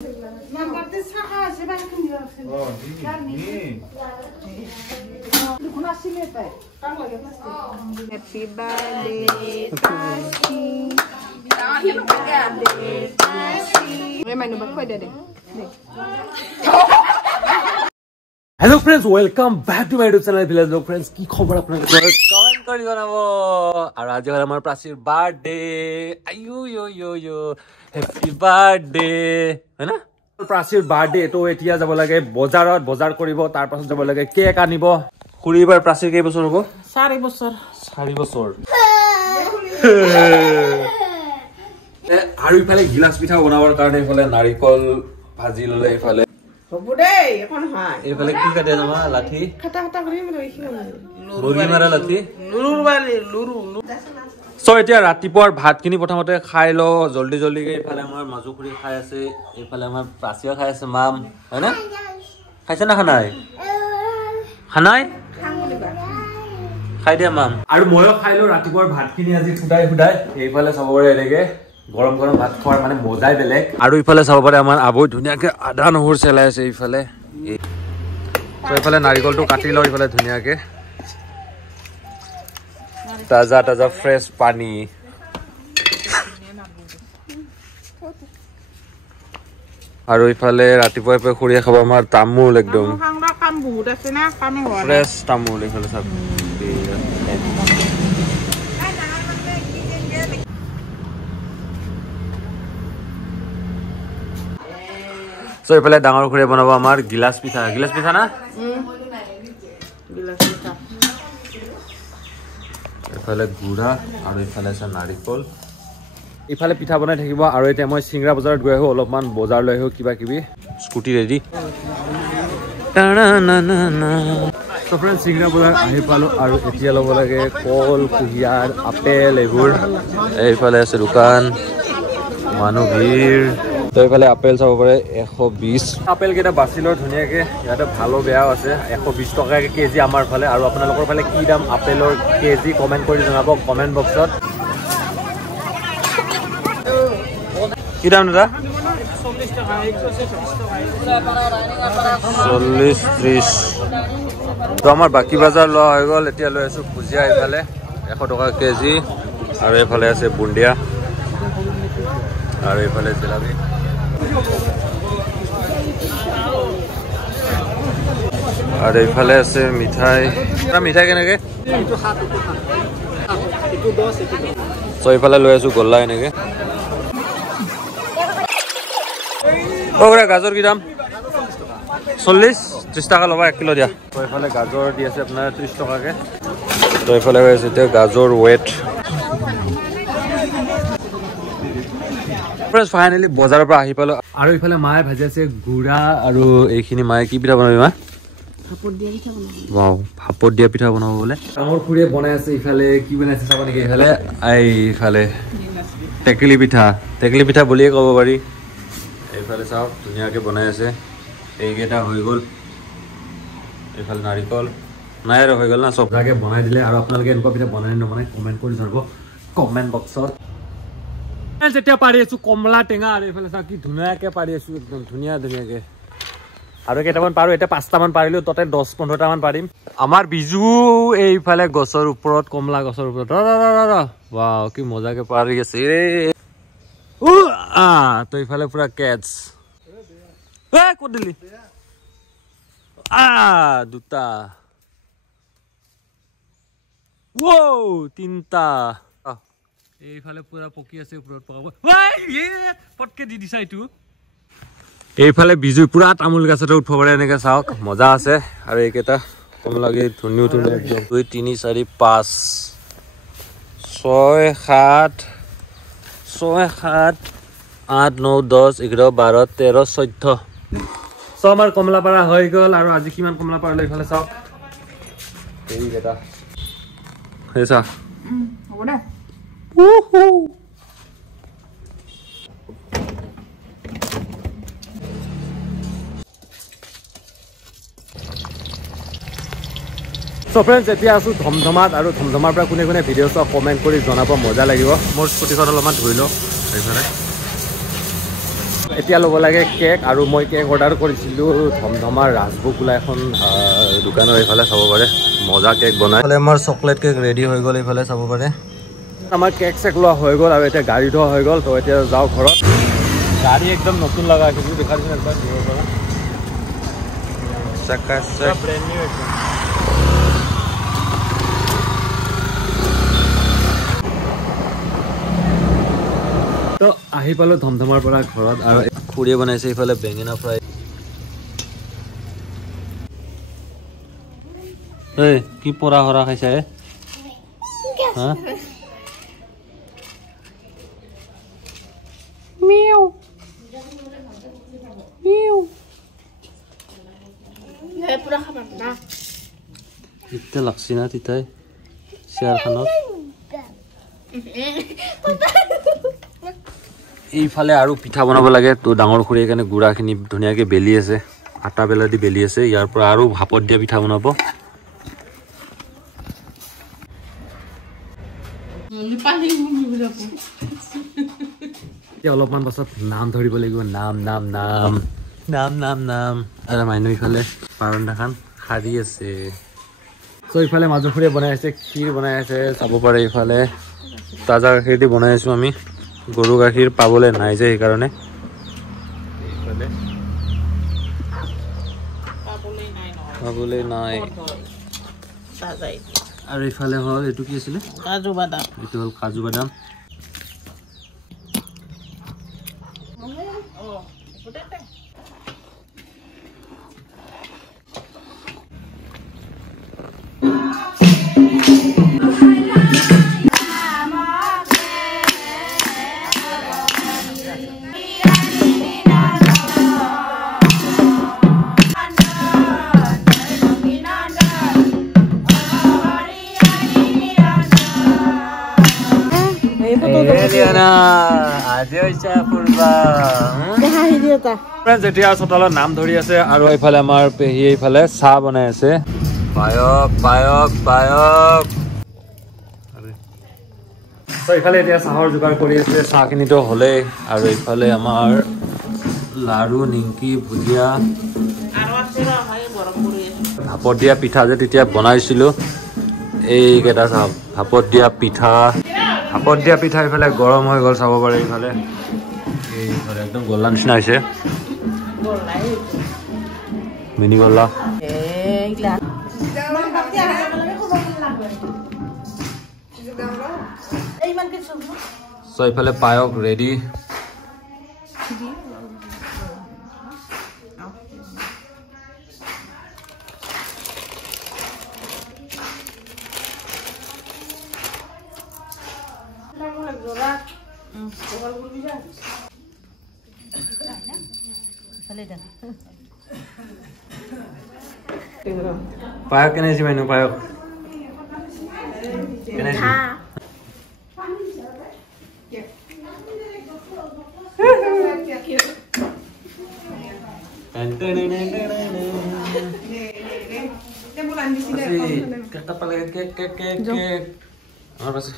Happy birthday, Tashi. Happy birthday, Tashi. Hello friends, welcome back to my YouTube channel Village Vlog friends. কি খবৰ আপোনালোকৰ? Comment কৰি জনাব। আৰু আজি হ'ল আমাৰ প্ৰাচীৰ বাৰ্থডে। আয়ো ইয়ো ইয়ো ইয়ো। Happy birthday. হয়না? প্ৰাচীৰ বাৰ্থডে তো এতিয়া যাব লাগে বজাৰত বজাৰ কৰিব তাৰ পাছত যাব লাগে কেক আনিব। খুৰিবাৰ প্ৰাচীৰ কেই বছৰ হ'ব? 4 বছৰ। 4 বছৰ। আৰু ইফালে গিলাস পিঠা বনাবৰ কাৰণে ইফালে নাৰিকল ভাজি ললে ইফালে হ'ব দেই এখন হয় এইফালে কি কাটে জামা লাঠি খাটা খাটা কৰি ৰৈছি মুৰ্গী মাৰা লাঠি লুৰুৰ বালি লুৰু সো এতিয়া ৰাতিপুৱাৰ ভাতখিনি প্ৰথমতে খাই ল জলদি জলদিকে ইফালে আমাৰ মাজুখুৰি খাই আছে ইফালে আমাৰ প্ৰাচিয়া খাই আছে মাম হয়না খাইছে না খানাই খানাই খাই দিয়া মাম আৰু ময়ো খাই ল ৰাতিপুৱাৰ ভাতখিনি আজি খুদাই খুদাই এইফালে সবৰে এনেকে গৰম গৰম ভাত খোৱাৰ মানে মজাই বেলেগ আৰু ইফালে চাব পাৰে আমাৰ আবৈ ধুনীয়াকে আদা নহৰু চেলাই আছে ইফালে তো ইফালে নাৰিকলটো কাটি লওঁ ইফালে ধুনীয়াকে তাজা তাজা ফ্ৰেছ পানী আৰু ইফালে ৰাতিপুৱা খুৰিয়ে খাব আমাৰ তামোল একদম কাম বহুত আছে না কামে হোৱা ফ্ৰেছ তামোল ইফালে চাব So ইফালে ডাঙৰ খুৰে বনাব আমাৰ গিলাস পিঠা না গিলাস পিঠা ইফালে গুড়া আৰু ইফালে আছে নাৰিকল ইফালে পিঠা বনাই থাকিব আৰু এতিয়া মই সিংৰা বজাৰত গৈ আহো অলপমান বজাৰ লৈ আহো কিবা কিবি স্কুটি ৰেডি তো ফ্ৰেন্ড সিংৰা বজাৰ আহি পালো আৰু এতিয়া ল'ব লাগে কল কুহিয়াৰ আপেল এইবোৰ এইফালে আছে দোকান মানুহ ভিৰ তো এইফালে আপেল চাব পাৰে 120 আপেল কেইটা বাছিলৰ ধুনীয়াকে ইয়াতে ভালো বেয়াও আছে 120 টকাকে কেজি আমাৰ ফালে আৰু আপোনালোকৰ ফালে কি দাম আপেলৰ কেজি কমেন্ট কৰি জনাব কমেন্ট বক্সত কি দাম দাদা 40 টকা 40 30 তো আমাৰ বাকি বাজাৰ লোৱা হৈ গ'ল এতিয়া লৈ আছো ভুজিয়া এইফালে 100 টকা কেজি আৰু এইফালে আছে বুন্দিয়া আৰু এইফালে জিলাপি আৰু এইফালে আছে মিঠাই মিঠাই কেনেকে তো এইফালে লৈ আছো গল্লা এনেকে গাজৰ কি দাম 40-30 টকা ল'বা 1 কিলো দিয়া তো এইফালে গাজৰ দি আছে আপোনাৰ 30 টকাকে তো এইফালে হৈ আছে এতিয়া গাজৰ ৱেট ফ্ৰেন্ডছ ফাইনালি বজাৰৰ পৰা আহি পালো আৰু ইফালে মায়ে ভাজি আছে গুড়া আৰু এইখিনি মায়ে কি পিঠা বনাবি মা ভাপত দিয়া পিঠা বনাব ওয়াও ভাপত দিয়া পিঠা বনাব বলে ডাঙৰ খুৰীয়ে বনাই আছে ইফালে কি বনাইছে চাব নেকি ইফালে এইফালে টেকেলি পিঠা বুলিয়ে ক'ব পাৰি এইফালে চাওক ধুনীয়াকে বনাই আছে এইকেইটা হৈ গ'ল এইফালে নাৰিকল নাই আৰু হৈ গ'ল না চবকে বনাই দিলে আৰু আপোনালোকে এনেকুৱা পিঠা বনাই নবনাই কমেন্ট কৰি জনাব কমেন্ট বক্সত যেতিয়া পাৰি আছো কমলা টেঙা আৰু এইফালে চাওক কি ধুনীয়াকে পাৰি আছো একদম ধুনীয়াকে আৰু কেইটামান পাৰো এতিয়া 5টা মান পাৰিলো ততে 10-15টা মান পাৰিম আমাৰ বিজু এইফালে গছৰ ওপৰত কমলা গছৰ ওপৰত ওয়াও কি মজাকে পাৰি আছে তো এইফালে পুৰা কেটছ ক'ত দিলি দুটা তিনটা এইফালে পুৰা পকি আছে ওপৰত পকাব পটকে দি দিছা এইটো এইফালে বিজু পুৰা তামোল গাছতে উঠব পাৰে এনেকে চাওক মজা আছে আৰু এইকেইটা কমলা কি ধুনীয়া একদম 2 3 4 5 6 7 8 9 10 11 12 13 14 সো আমাৰ কমলা পাৰা হৈ গ'ল আৰু আজি কিমান কমলা পাৰলে ইফালে চাওক এইকেইটা হেছা হ'ব দে So friends, এতিয়া আছো ধমধমাত আৰু ধমধমাৰ পৰা কোনে কোনে ভিডিঅ' চাও কমেন্ট কৰি জনাব মজা লাগিব মোৰ স্কুটিখন অলপমান ধুই লওঁ এইফালে এতিয়া ল'ব লাগে কেক আৰু মই কেক অৰ্ডাৰ কৰিছিলোঁ ধমধমাৰ ৰাজভোগ বোলা এখন দোকানৰ এইফালে চাব পাৰে মজা কেক বনাই আমাৰ চকলেট কেক ৰেডি হৈ গ'ল এইফালে চাব পাৰে আমাৰ কেক চেক লোৱা হৈ গ'ল আৰু এতিয়া গাড়ী ধোৱা হৈ গ'ল তো এতিয়া যাওঁ ঘৰত গাড়ী একদম নতুন লগা কিন্তু দেখা দিছোঁ একবাৰ দিব পৰা তো আহি পালোঁ ধমধমাৰ পৰা ঘৰত আৰু খুৰীয়ে বনাইছে এইফালে বেঙেনা ফ্ৰাই এই কি পৰা হৰা খাইছা হা মিউ মিউ পুৰা খাবা না ইতে লাগছি না তিতাই চেয়াৰখনত এইফালে আৰু পিঠা বনাব লাগে তো ডাঙৰ খুৰীয়ে কাৰণে গুড়াখিনি ধুনীয়াকৈ বেলি আছে আটা বেলা দি বেলি আছে ইয়াৰ পৰা আৰু ভাপত দিয়া পিঠা বনাব এতিয়া অলপমান পাছত নাম ধৰিব লাগিব নাম নাম নাম নাম নাম নাম আৰু মানুহ ইফালে পাৰন্দাখান সাৰি আছে তো ইফালে মাজু খুৰীয়ে বনাই আছে ক্ষীৰ বনাই আছে চাব পাৰে ইফালে তাজা গাখীৰ দি বনাই আছোঁ আমি গৰু গাখীৰ পাবলৈ নাই যে সেইকাৰণে পাবলৈ নাই আৰু ইফালে হ'ল এইটো কি আছিলে কাজু বাদাম এইটো হ'ল কাজু বাদাম যেতিয়া চোতালত নাম ধৰি আছে আৰু এইফালে আমাৰ পেহী এইফালে চাহ বনাই আছে পায়স পায়স পায়স ইফালে এতিয়া চাহৰ যোগাৰ কৰি আছে চাহখিনিতো হ'লেই আৰু এইফালে আমাৰ লাৰু নিমকি ভুজিয়া ভাপত দিয়া পিঠা যে তেতিয়া বনাইছিলোঁ এইকেইটা চাহ ভাপত দিয়া পিঠা ভাপত দিয়া পিঠা ইফালে গৰম হৈ গ'ল চাব পাৰে ইফালে এইফালে একদম গল্লা নিচিনা হৈছে মিনি গল্লা ইফালে পায়স ৰেডি পায়স কেনে হৈছে মানুহ পায়স কেনে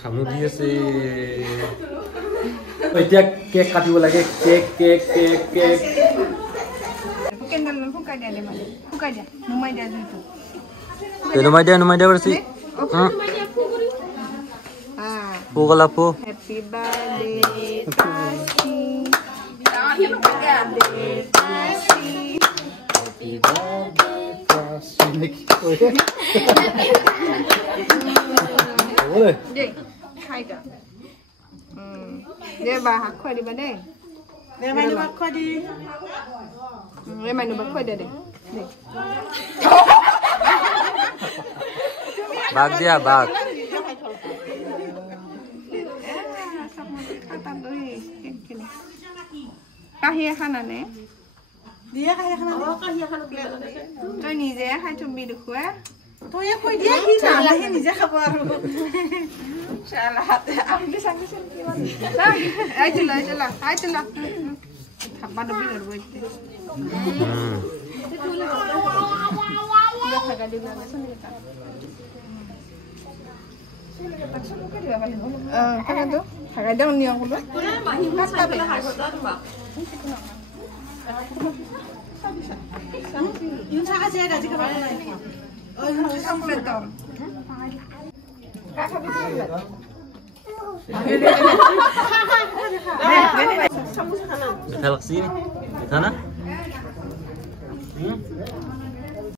সামগ্ৰী আছে এতিয়া কেক কাটিব লাগে কেক কেক কেক কেক নুমাই দিয়া পাৰছি পু গলা পু দে বা হাত খুৱাই দিবা দেই মানুহ ভাত খুৱাই দি মানুহ ভাত খুৱাই দে দে বাঘ দিয়া বাঘ কাঁহী এখন আনে তই নিজে খাই থবি দেখুৱা তই কৈ দিয়া কি নালাগে নিজে খাব আৰু থাপা ডবি ধরবো থাকাই দিওঁ নিয়ম Yun sa kasi ada jika mana naik. Oh, yun sa kompletom. Kita lihat sini, di sana.